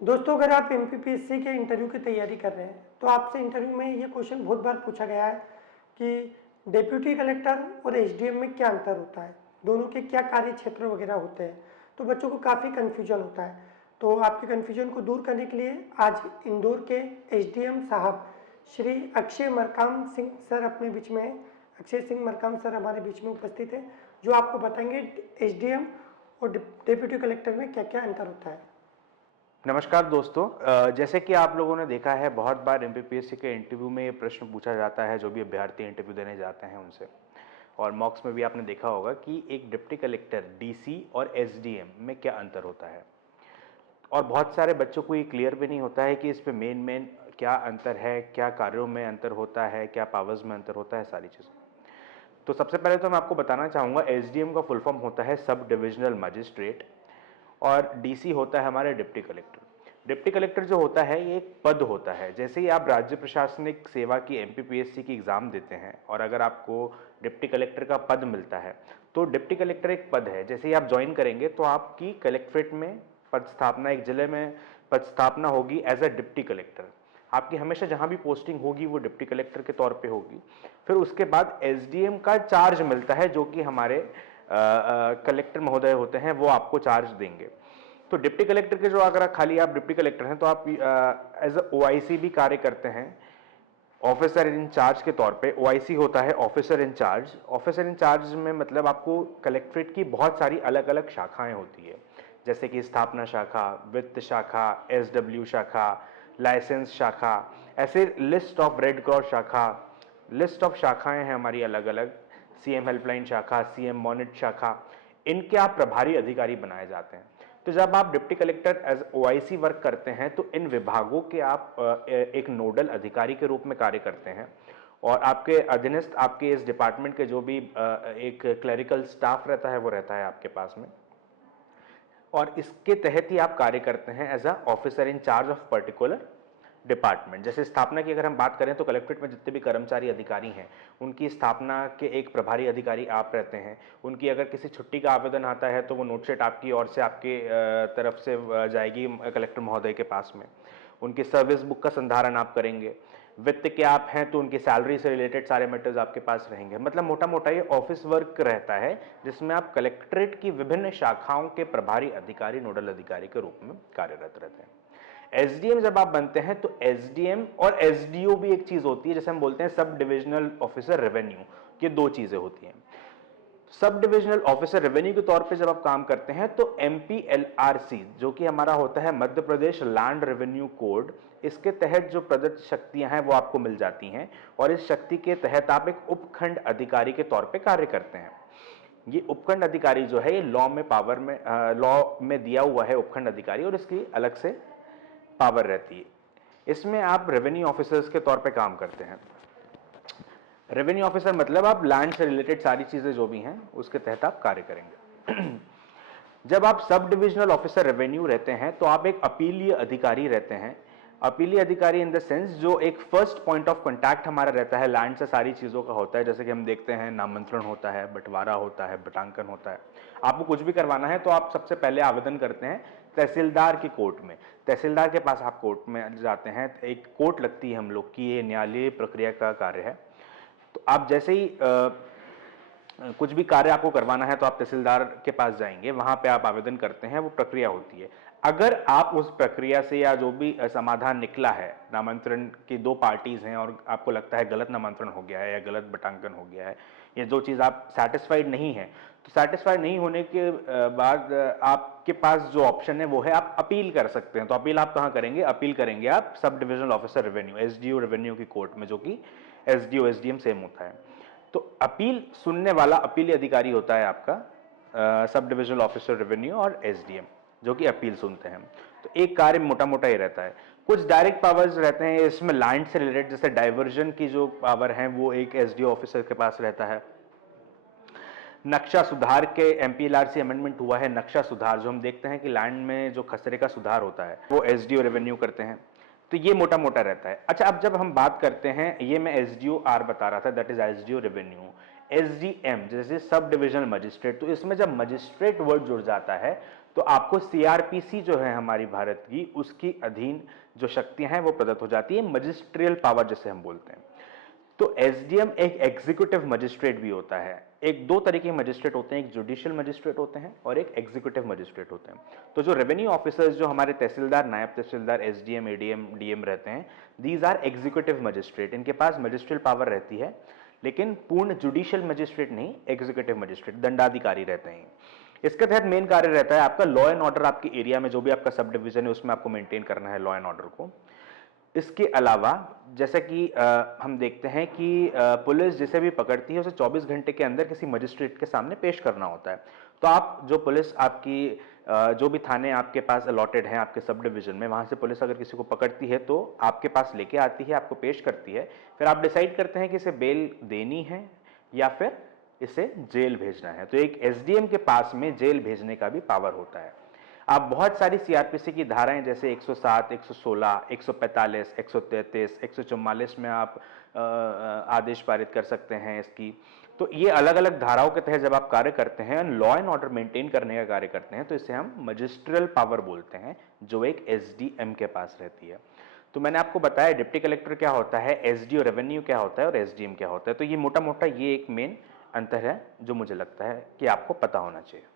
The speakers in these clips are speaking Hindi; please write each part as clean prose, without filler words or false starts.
दोस्तों, अगर आप एमपीपीएससी के इंटरव्यू की तैयारी कर रहे हैं तो आपसे इंटरव्यू में ये क्वेश्चन बहुत बार पूछा गया है कि डिप्यूटी कलेक्टर और एसडीएम में क्या अंतर होता है, दोनों के क्या कार्य क्षेत्र वगैरह होते हैं। तो बच्चों को काफ़ी कन्फ्यूजन होता है। तो आपके कन्फ्यूजन को दूर करने के लिए आज इंदौर के एसडीएम साहब श्री अक्षय मरकाम सिंह सर अपने बीच में हैं। अक्षय सिंह मरकाम सर हमारे बीच में उपस्थित है, जो आपको बताएंगे एसडीएम और डिप्यूटी कलेक्टर में क्या क्या अंतर होता है। नमस्कार दोस्तों, जैसे कि आप लोगों ने देखा है बहुत बार एमपीपीएससी के इंटरव्यू में ये प्रश्न पूछा जाता है जो भी अभ्यर्थी इंटरव्यू देने जाते हैं उनसे। और मॉक्स में भी आपने देखा होगा कि एक डिप्टी कलेक्टर डीसी और एसडीएम में क्या अंतर होता है। और बहुत सारे बच्चों को ये क्लियर भी नहीं होता है कि इस पे मेन क्या अंतर है, क्या कार्यों में अंतर होता है, क्या पावर्स में अंतर होता है, सारी चीज़ें। तो सबसे पहले तो मैं आपको बताना चाहूँगा, एसडीएम का फुल फॉर्म होता है सब डिविजनल मजिस्ट्रेट और डीसी होता है हमारे डिप्टी कलेक्टर। डिप्टी कलेक्टर जो होता है ये एक पद होता है। जैसे ही आप राज्य प्रशासनिक सेवा की एमपीपीएससी की एग्जाम देते हैं और अगर आपको डिप्टी कलेक्टर का पद मिलता है तो डिप्टी कलेक्टर एक पद है। जैसे ही आप ज्वाइन करेंगे तो आपकी कलेक्ट्रेट में पद स्थापना, एक जिले में पद स्थापना होगी एज अ डिप्टी कलेक्टर। आपकी हमेशा जहां भी पोस्टिंग होगी वो डिप्टी कलेक्टर के तौर पे होगी। फिर उसके बाद एसडीएम का चार्ज मिलता है जो कि हमारे कलेक्टर महोदय होते हैं, वो आपको चार्ज देंगे। तो डिप्टी कलेक्टर के जो, अगर खाली आप डिप्टी कलेक्टर हैं तो आप एज अ ओआईसी भी कार्य करते हैं, ऑफिसर इन चार्ज के तौर पे। ओआईसी होता है officer in charge. Officer in charge में मतलब आपको कलेक्ट्रेट की बहुत सारी अलग अलग शाखाएं होती है, जैसे कि स्थापना शाखा, वित्त शाखा, एसडब्ल्यू शाखा, लाइसेंस शाखा, ऐसे लिस्ट ऑफ रेड क्रॉस शाखा, लिस्ट ऑफ शाखाएं हैं हमारी अलग अलग। सीएम हेल्पलाइन शाखा, सीएम मॉनिट शाखा, इनके आप प्रभारी अधिकारी बनाए जाते हैं। तो जब आप deputy collector as OIC work करते हैं तो इन विभागों के आप एक नोडल अधिकारी के रूप में कार्य करते हैं और आपके अधीनस्थ, आपके इस डिपार्टमेंट के जो भी एक क्लरिकल स्टाफ रहता है वो रहता है आपके पास में, और इसके तहत ही आप कार्य करते हैं as a officer in charge of particular department. जैसे स्थापना की अगर हम बात करें तो कलेक्ट्रेट में जितने भी कर्मचारी अधिकारी हैं उनकी स्थापना के एक प्रभारी अधिकारी आप रहते हैं। उनकी अगर किसी छुट्टी का आवेदन आता है तो वो नोटशीट आपकी ओर से, आपके तरफ से जाएगी कलेक्टर महोदय के पास में। उनकी सर्विस बुक का संधारण आप करेंगे। वित्त के आप हैं तो उनकी सैलरी से रिलेटेड सारे मैटर्स आपके पास रहेंगे। मतलब मोटा मोटा ये ऑफिस वर्क रहता है जिसमें आप कलेक्ट्रेट की विभिन्न शाखाओं के प्रभारी अधिकारी, नोडल अधिकारी के रूप में कार्यरत रहते हैं। एसडीएम जब आप बनते हैं तो एसडीएम और एसडीओ भी एक चीज होती है, जैसे हम बोलते हैं सब डिविजनल ऑफिसर रेवेन्यू। ये दो चीजें होती हैं। सब डिविजनल ऑफिसर रेवेन्यू के तौर पे जब आप काम करते हैं तो एमपीएलआरसी, जो कि हमारा होता है Madhya Pradesh land revenue code, इसके तहत जो प्रदत्त शक्तियां हैं वो आपको मिल जाती हैं और इस शक्ति के तहत आप एक उपखंड अधिकारी के तौर पे कार्य करते हैं। ये उपखंड अधिकारी जो है ये लॉ में पावर में, लॉ में दिया हुआ है उपखंड अधिकारी, और इसकी अलग से पावर रहती है। इसमें आप रेवेन्यू ऑफिसर्स के तौर पे काम करते हैं। रेवेन्यू ऑफिसर मतलब आप लैंड से रिलेटेड सारी चीजें जो भी हैं उसके तहत आप कार्य करेंगे। जब आप सब डिविजनल ऑफिसर रेवेन्यू रहते हैं तो आप एक अपीलीय अधिकारी रहते हैं। अपीलीय अधिकारी इन द सेंस जो एक फर्स्ट पॉइंट ऑफ कांटेक्ट हमारा रहता है लैंड से सारी चीजों का होता है। जैसे कि हम देखते हैं नामांतरण होता है, बंटवारा होता है, बटांकन होता है। आपको कुछ भी करवाना है तो आप सबसे पहले आवेदन करते हैं तहसीलदार की कोर्ट में। तहसीलदार के पास आप कोर्ट में जाते हैं, एक कोर्ट लगती है हम लोग की, ये न्यायालयीय प्रक्रिया का कार्य है। तो आप जैसे ही कुछ भी कार्य आपको करवाना है तो आप तहसीलदार के पास जाएंगे, वहां पे आप आवेदन करते हैं, वो प्रक्रिया होती है। अगर आप उस प्रक्रिया से या जो भी समाधान निकला है, नामांतरण की दो पार्टीज हैं और आपको लगता है गलत नामांतरण हो गया है या गलत बटांकन हो गया है, ये जो चीज आप सेटिस्फाइड नहीं है, तो सेटिस्फाइड नहीं होने के बाद आपके पास जो ऑप्शन है वो है आप अपील कर सकते हैं। तो अपील आप कहां करेंगे? अपील करेंगे आप sub divisional officer revenue, SDO revenue की कोर्ट में, जो कि एसडीओ एसडीएम सेम होता है। तो अपील सुनने वाला अपीली अधिकारी होता है आपका सब डिविजनल ऑफिसर रेवेन्यू और एसडीएम, जो कि अपील सुनते हैं। तो एक कार्य मोटा मोटा ही रहता है। कुछ डायरेक्ट पावर्स रहते हैं इसमें लैंड से रिलेटेड, जैसे डाइवर्जन की जो पावर है वो एक एसडीओ ऑफिसर के पास रहता है। नक्शा सुधार के एमपीएलआरसी अमेंडमेंट हुआ है, नक्शा सुधार जो हम देखते हैं कि लैंड में जो खसरे का सुधार होता है वो एसडीओ रेवेन्यू करते हैं। तो ये मोटा मोटा रहता है। अच्छा, अब जब हम बात करते हैं, ये मैं एसडीओ आर बता रहा था, that is SDO revenue. SDM जैसे सब डिविजनल मजिस्ट्रेट, तो इसमें जब मजिस्ट्रेट वर्ड जुड़ जाता है तो आपको सीआरपीसी जो है हमारी भारत की, उसकी अधीन जो शक्तियां हैं वो प्रदत्त हो जाती है, मजिस्ट्रियल पावर जिसे हम बोलते हैं। तो एसडीएम एक एग्जीक्यूटिव मजिस्ट्रेट भी होता है। एक दो तरीके के मजिस्ट्रेट होते हैं, एक जुडिशियल मजिस्ट्रेट होते हैं और एक एग्जीक्यूटिव मजिस्ट्रेट होते हैं। तो जो रेवेन्यू ऑफिसर्स, जो हमारे तहसीलदार, नायब तहसीलदार, एसडीएम, एडीएम, डीएम रहते हैं, दीज आर एग्जीक्यूटिव मजिस्ट्रेट। इनके पास मजिस्ट्रियल पावर रहती है, लेकिन पूर्ण जुडिशियल मजिस्ट्रेट नहीं, एग्जीक्यूटिव मजिस्ट्रेट, दंडाधिकारी रहते हैं। इसके तहत मेन कार्य रहता है आपका लॉ एंड ऑर्डर, आपके एरिया में जो भी आपका सब डिवीजन है उसमें आपको मेंटेन करना है लॉ एंड ऑर्डर को। इसके अलावा जैसा कि हम देखते हैं कि पुलिस जिसे भी पकड़ती है उसे 24 घंटे के अंदर किसी मजिस्ट्रेट के सामने पेश करना होता है। तो आप जो पुलिस आपकी जो भी थाने आपके पास अलॉटेड हैं आपके सब डिवीजन में, वहां से पुलिस अगर किसी को पकड़ती है तो आपके पास लेके आती है, आपको पेश करती है, फिर आप डिसाइड करते हैं कि इसे बेल देनी है या फिर इसे जेल भेजना है। तो एक एसडीएम के पास में जेल भेजने का भी पावर होता है। आप बहुत सारी सीआरपीसी की धाराएं जैसे 107, 116, 145, 133, 144 में आप आदेश पारित कर सकते हैं इसकी। तो ये अलग अलग धाराओं के तहत जब आप कार्य करते हैं, लॉ एंड ऑर्डर मेंटेन करने का कार्य करते हैं, तो इसे हम मजिस्ट्रियल पावर बोलते हैं, जो एक एसडीएम के पास रहती है। तो मैंने आपको बताया डिप्टी कलेक्टर क्या होता है, एसडीओ रेवेन्यू क्या होता है और एसडीएम क्या होता है। तो ये मोटा मोटा ये एक मेन अंतर है जो मुझे लगता है कि आपको पता होना चाहिए।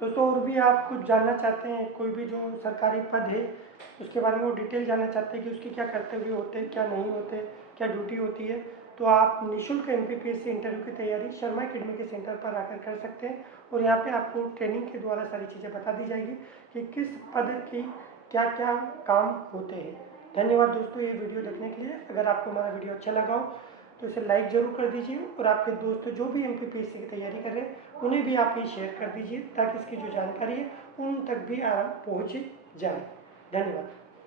दोस्तों और भी आप कुछ जानना चाहते हैं, कोई भी जो सरकारी पद है उसके बारे में वो डिटेल जानना चाहते हैं कि उसके क्या कर्तव्य होते हैं, क्या नहीं होते, क्या ड्यूटी होती है, तो आप निःशुल्क एमपीपीएससी इंटरव्यू की तैयारी शर्मा एकेडमी के सेंटर पर आकर कर सकते हैं। और यहाँ पे आपको ट्रेनिंग के द्वारा सारी चीज़ें बता दी जाएगी कि किस पद की क्या क्या काम होते हैं। धन्यवाद दोस्तों ये वीडियो देखने के लिए। अगर आपको हमारा वीडियो अच्छा लगा हो तो इसे लाइक ज़रूर कर दीजिए और आपके दोस्त जो भी एमपीपीएससी की तैयारी कर रहे हैं उन्हें भी आप ये शेयर कर दीजिए ताकि इसकी जो जानकारी है उन तक भी पहुँच जाए। धन्यवाद।